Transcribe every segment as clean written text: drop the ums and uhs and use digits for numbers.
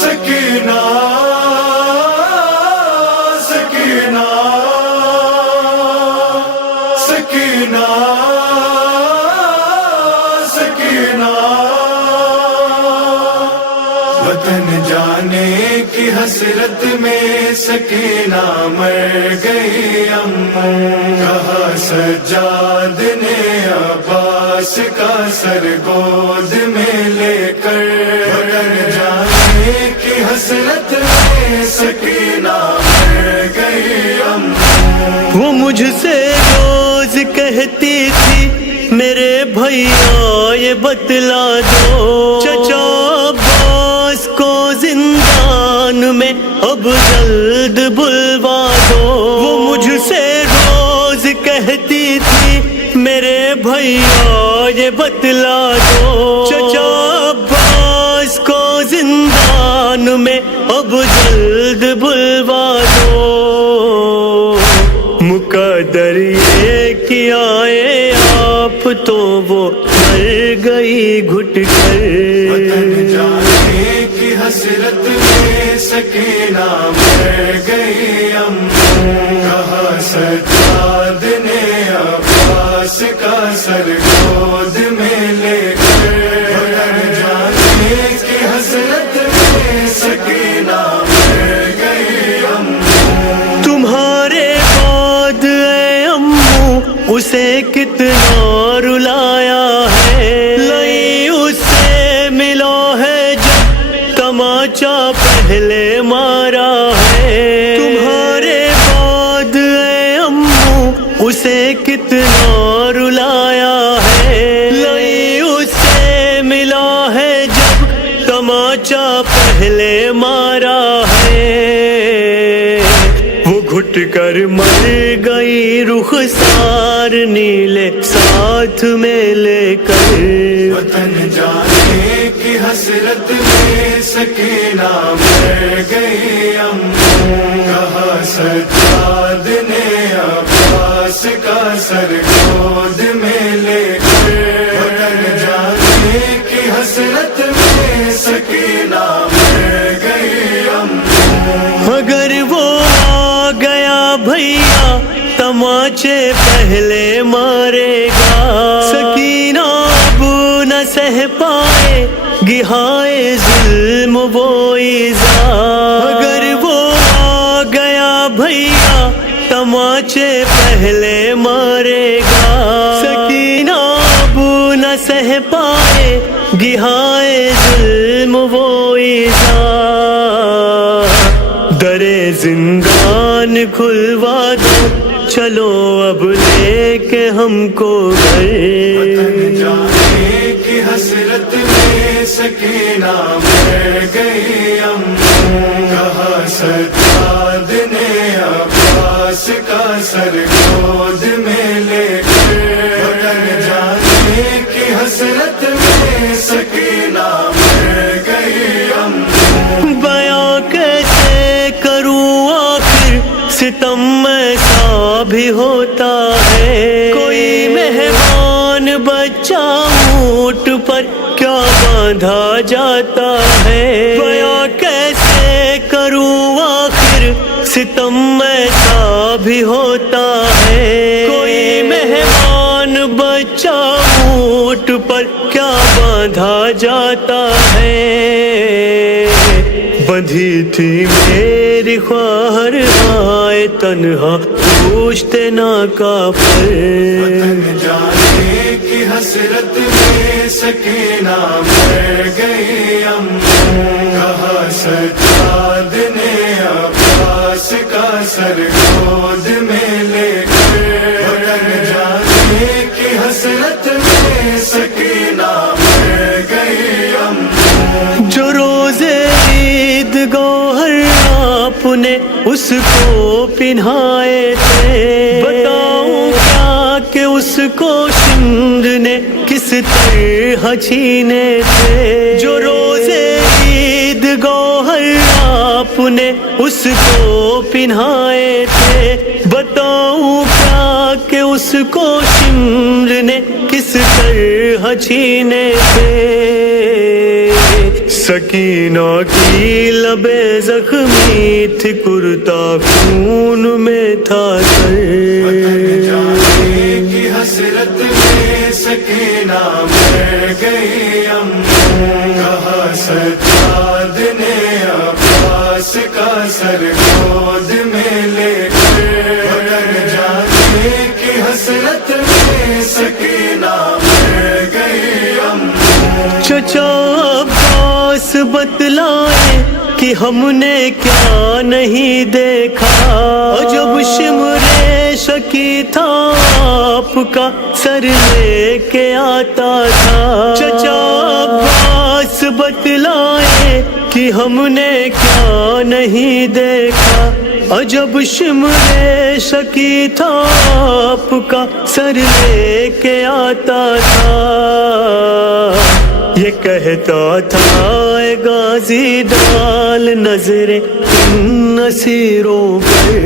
سکینہ سکینہ سکینہ سکینہ وطن جانے کی حسرت میں سکینہ مر گئی اماں، کہا سجاد نے عباس کا سر گود میں لے کر، وطن جانے کی حسرت میں سکینہ مر گئی اماں۔ وہ مجھ سے روز کہتی تھی میرے بھیا یہ بتلا دو، چچا عباس کو زندان میں اب جلد بلوا دو۔ وہ مجھ سے روز کہتی تھی میرے بھیا یہ بتلا دو، چچا عباس کو زندان میں اب جلد بلوا دو۔ مقدر یہ کیا ہے آپ تو وہ مر گئی گھٹ کر، وطن جانے کی حسرت میں سکینہ مر گئی اماں، کہا سجاد نے عباس کا سر گود میں لے کر، وطن جانے کی حسرت میں سکینہ مر گئی اماں۔ تمہارے بعد اے امو اسے کتنا رلایا ہے، لئی اس سے ملا ہے جب تماچا پہلے مارا ہے۔ تمہارے بعد اے امو اسے کتنا رلایا ہے، لئی اس سے ملا ہے جب تماچا پہلے مارا ہے۔ وہ گھٹ کر مر گئی رخسار نیلے ساتھ میں لے کر، وطن جانے کی حسرت میں سکینہ مر گئی اماں، کہا سجاد نے عباس کا سر گود میں لے کر، وطن جانے کی حسرت میں سکینہ مر گئی اماں۔ اگر وہ آ گیا بھیا تماچے پہلے مارے گا، سکینہ اب نہ سہ پائے گی ہائے ظلم و ایذا۔ اگر وہ آ گیا بھیا تماچے پہلے مارے گا، سکینہ اب نہ سہ پائے گی ہائے ظلم و ایذا۔ درے زندان کھلوا دو چلو اب لے کے ہم کو گھر، وطن جانے کی حسرت میں سکینہ مر گئی اماں، کہا سجاد نے عباس کا سر گود میں لے کر، وطن جانے کی حسرت میں سکینہ مر گئی اماں۔ بیاں کیسے کروں آخر ستم ایسا بھی ہوتا ہے، کوئی مہمان بچہ اونٹ پر کیا باندھا جاتا ہے۔ بیاں کیسے کروں آخر ستم ایسا بھی ہوتا ہے، کوئی مہمان بچہ اونٹ پر کیا باندھا جاتا ہے۔ بندھی تھی میری خواہر آئے تنہا پوچھتے ناکا پر، وطن جانے کی حسرت میں سکینہ مر گئی اماں، کہا سجاد نے عباس کا سر گود میں لے کر، وطن جانے کی حسرت میں سکینہ مر گئی اماں۔ جو روزے عید گوہر آپ نے اس کو پہنائے تھے، بتاؤں کیا کہ اس کو شمر نے کس طرح چھینے تھے۔ جو روزے عید گوہر آپ نے اس کو پہنائے تھے، بتاؤں کیا کہ اس کو شمر نے کس طرح چھینے تھے، سکینہ کی لبیں زخمی تھی، کرتا خون میں تھا سر۔ وطن جانے کی حسرت میں سکینہ مر گئی اماں، کہا سجاد نے عباس کا سر گود میں لے کر۔ وطن جانے کی حسرت میں سکینہ مر گئی اماں۔ چچا عباس بتلائے کہ ہم نے کیا نہیں دیکھا، جب شمر شکی تھا آپ کا سر لے کے آتا تھا۔ چچا عباس بتلائے کہ ہم نے کیا نہیں دیکھا، عجب شمر شکی تھا آپ کا سر لے کے آتا تھا۔ یہ کہتا تھا اے غازی ڈال نظر ان اسیروں پر۔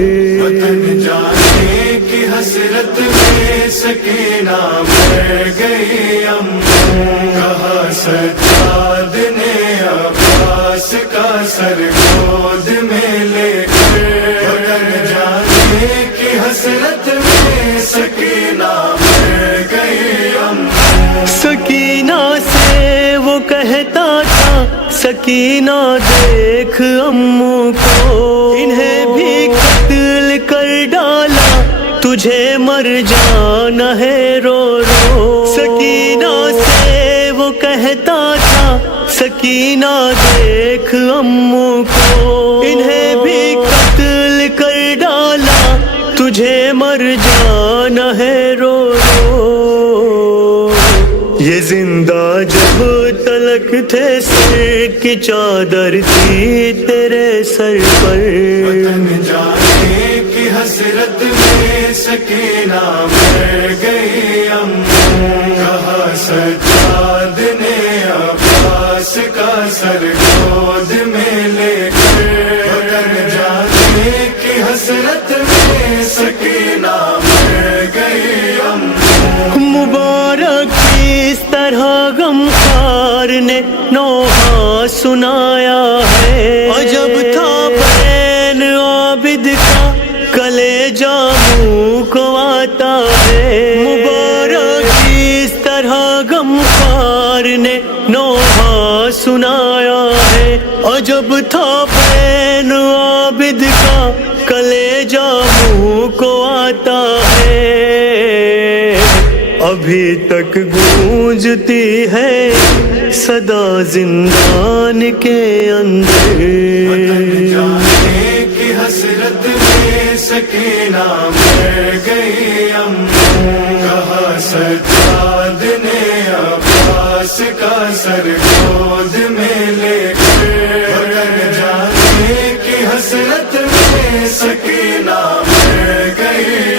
وطن جانے کی حسرت میں سکینہ مر گئی اماں، کہا سجاد نے عباس کا سر گود میں لے کر۔ وطن جانے کی حسرت میں سکینہ مر گئی اماں۔ سکینہ سے وہ کہتا تھا سکینہ دیکھ امو کو، انہیں بھی قتل کر ڈالا، تجھے مر جانا ہے رو رو۔ سکینہ سے وہ کہتا تھا سکینہ دیکھ امو کو، انہیں بھی قتل کر ڈالا، تجھے مر جانا ہے رو رو۔ یہ زندہ جب تلک تھے سر کی چادر تھی تیرے سر پر۔ وطن جانے کی حسرت میں سکینہ مر گئی اماں، کہا سجاد نے عباس کا سر گود میں لے کر۔ وطن جانے کی حسرت میں سکینہ مر گئی اماں۔ مبارک اس طرح غمخوار نے نوحہ سنایا ہے، عجب تھا بین عابد کا کلیجہ منہ کو آتا ہے۔ مبارک اس طرح غمخوار نے نوحہ سنایا ہے، عجب تھا بین عابد کا کلیجہ منہ کو آتا ہے۔ ابھی تک گونجتی ہے صدا زندان کے اندر۔ وطن جانے کی حسرت میں سکینہ مر گئی اماں، کہا سجاد نے عباس کا سر گود میں لے کر۔ وطن جانے کی حسرت میں سکینہ مر گئی